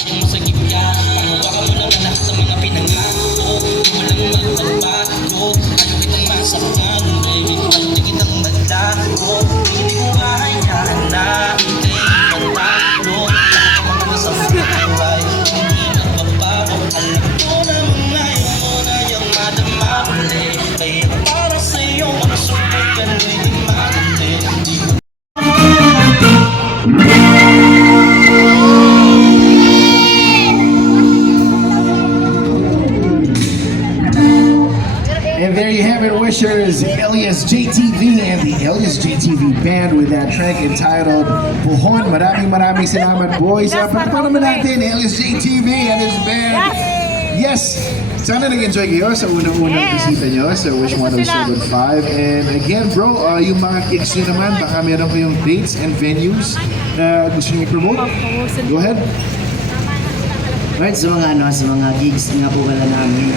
Ang masagip ka, panghawakan mo lang anak sa mga pinangako. Walang magbabago, ayaw kitang masaktan. Hindi kitang maglago, hindi mo mahayaan na ika'y matalo. Lahat ng mga sa buhay, hindi nagbabago. Alam ko naman ngayon mo na yung madama muli. Kaya para sa'yo, ang subukan mo'y di madali. Di ko And there you have it, wishers, Elias JTV and the Elias JTV Band with that track entitled Puhon. Maraming salamat, boys. Pagpapan naman natin, Elias JTV and his band. Yes! Sana nag-enjoy kayo sa unang-unang bisita nyo sa Wish 107.5. And again, bro, yung mga gigs nyo naman, baka meron kayong dates and venues na gusto nyo i-promote. Go ahead. Right, sa mga gigs nga po pala namin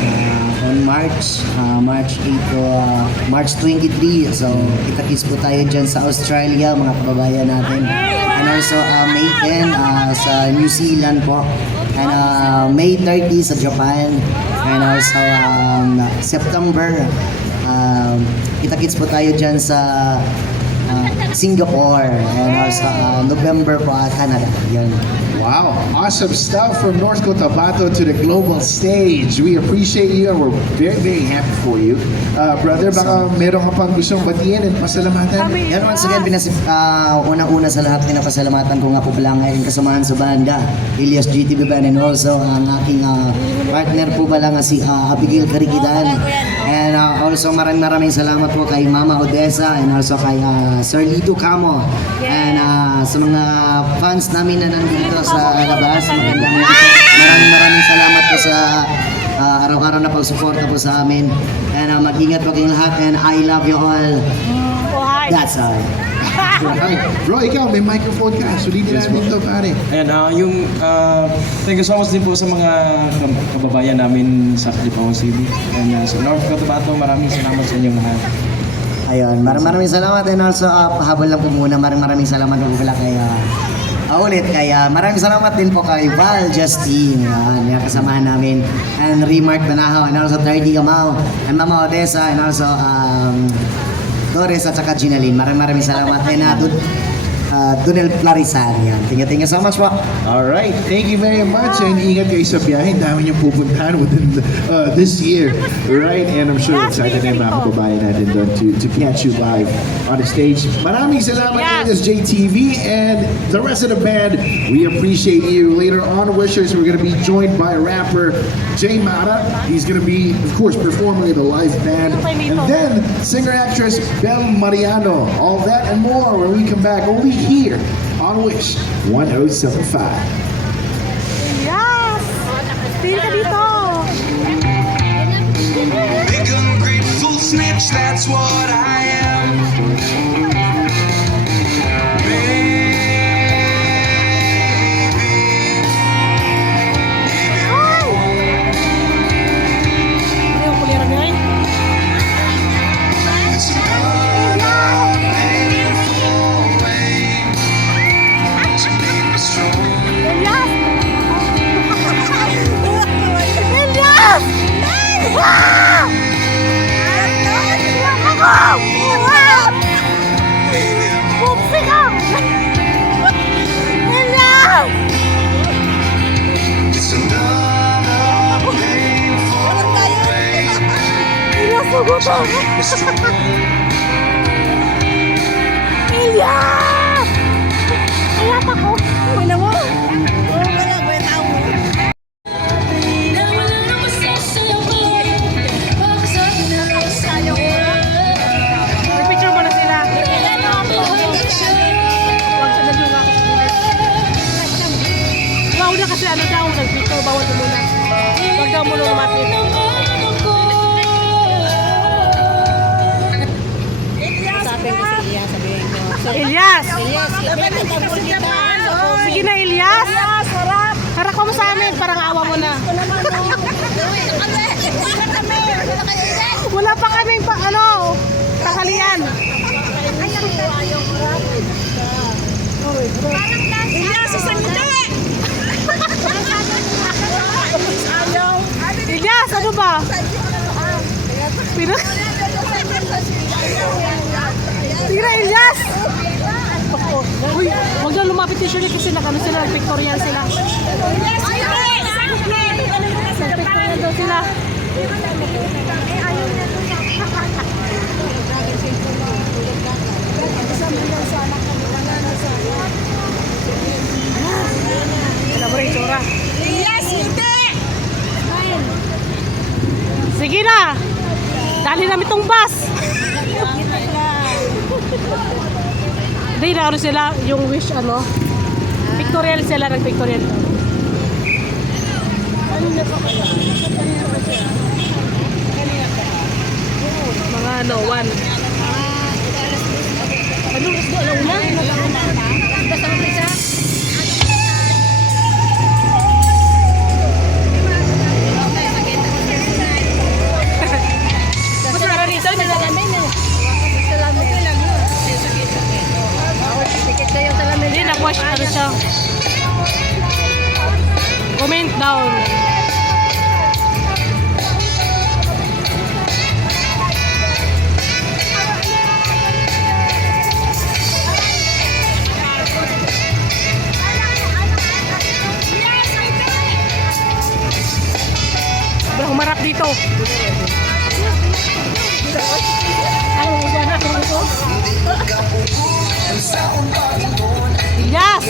on March 8 to March 23. So, kita-kits po tayo dyan sa Australia, mga kababayan natin. And also May 10 sa New Zealand po. And May 30 sa Japan. And also September, kita-kits po tayo dyan sa Singapore. And also November po Canada. Yan. Wow, awesome stuff from North Cotabato to the global stage. We appreciate you and we're very happy for you. Brother, baka meron ka pang gustong batiin and pasalamatan? Yan, once again, unang-una sa lahat, pinapasalamatan ko nga po pala ngayon kasamahan sa banda, Elias GTV Band, and also ang aking partner po pala nga si Abigail Cariquitan. And also maraming salamat po kay Mama Odessa and also kay Sir Lito Camo. And sa mga fans namin na nandito sa labas, maraming salamat po sa araw-araw na pagsuporta po sa amin. And mag-ingat po kayong lahat and I love you all. That's all. Bro, ikaw, may microphone ka. Sulitin namin ito, pare. Ayan, thank you so much din po sa mga kababayan namin sa Kalipawan City. And sa North Cotabato, maraming salamat sa inyong lahat. Ayun, maraming salamat and also habol lang po muna, maraming salamat po pala kay maraming salamat din po kay Val Justine, yung kasamahan namin, and Remark Banahaw, and also 30 Gamao, and Mama Odessa, and also Doris at saka Ginalyn. Maraming salamat and Dunel Plarisan. Yan. Thank you so much po. Alright, thank you very much and ingat kayo sa biyahe. Dami niyong pupuntahan within this year. Right? And I'm sure excited na yung mga kababayan natin doon to catch you live on the stage. Maraming salamat Elias JTV and the rest of the band. We appreciate you. Later on, wishers, we're going to be joined by rapper Jay Mata. He's going to be, of course, performing in the live band. And then singer-actress Bel Mariano. All that and more when we come back only here on Wish 107.5. Yes! Stay ka dito! big ungrateful snitch, that's what I am. Ayaw ko lira ngayon. It's another painful way to make me strong. Elias! Elias! Wow! Wow! Pupsi ka! Elias! It's another painful way Elias, sugutan! to make me strong. Elias! Ayat ako! Wala mo! Picture mo na sila. Huwag na kasi ano daw, nag-picture, bawal mo muna. Huwag daw mo nung lumapit. Elias! Sige na, Elias! Harap mo sa amin, parang awa mo na. Wala pa kaming tanghalian. Elias, isang hindi! Pinak... Tira, Elias! Uy, huwag na lumapit yung Shirley kasi nakano sila, pictorial sila. Pictorial daw sila. Wala mo rin tsura. Sige na! Dali namin itong bus! Hindi na ano sila, yung wish ano. Pictorial sila, nag-pictorial. Mga ano, 1. Ano, gusto alauna? Basta mo isa? Hindi, nag-wash ano siya. Comment down. Bro, humarap dito. Ano mo dyan ako dito? Yes!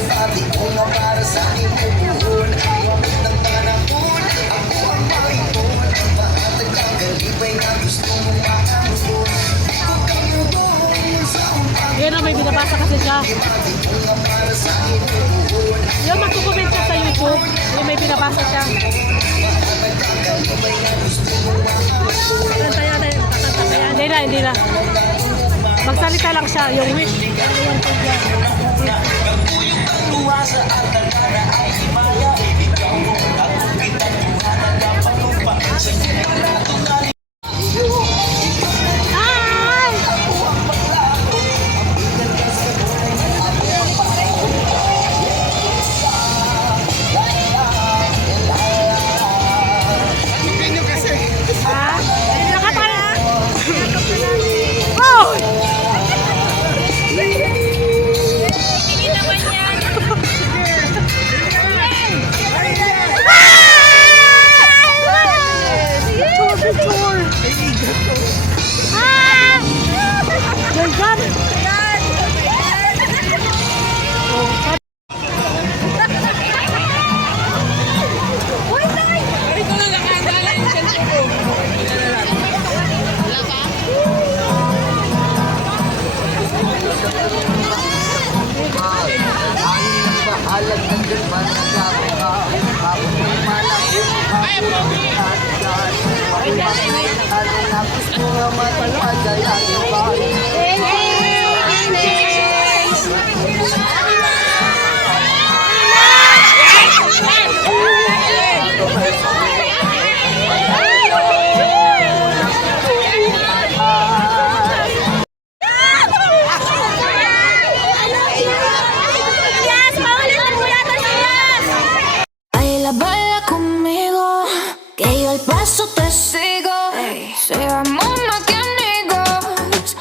Yan na, may binabasa kasi siya. Yung magkukomment siya sa YouTube, yung may binabasa siya. Hindi na. Magsalita lang siya, yung wish. Baila, baila conmigo, que yo al paso te sigo. Seamos más que amigos.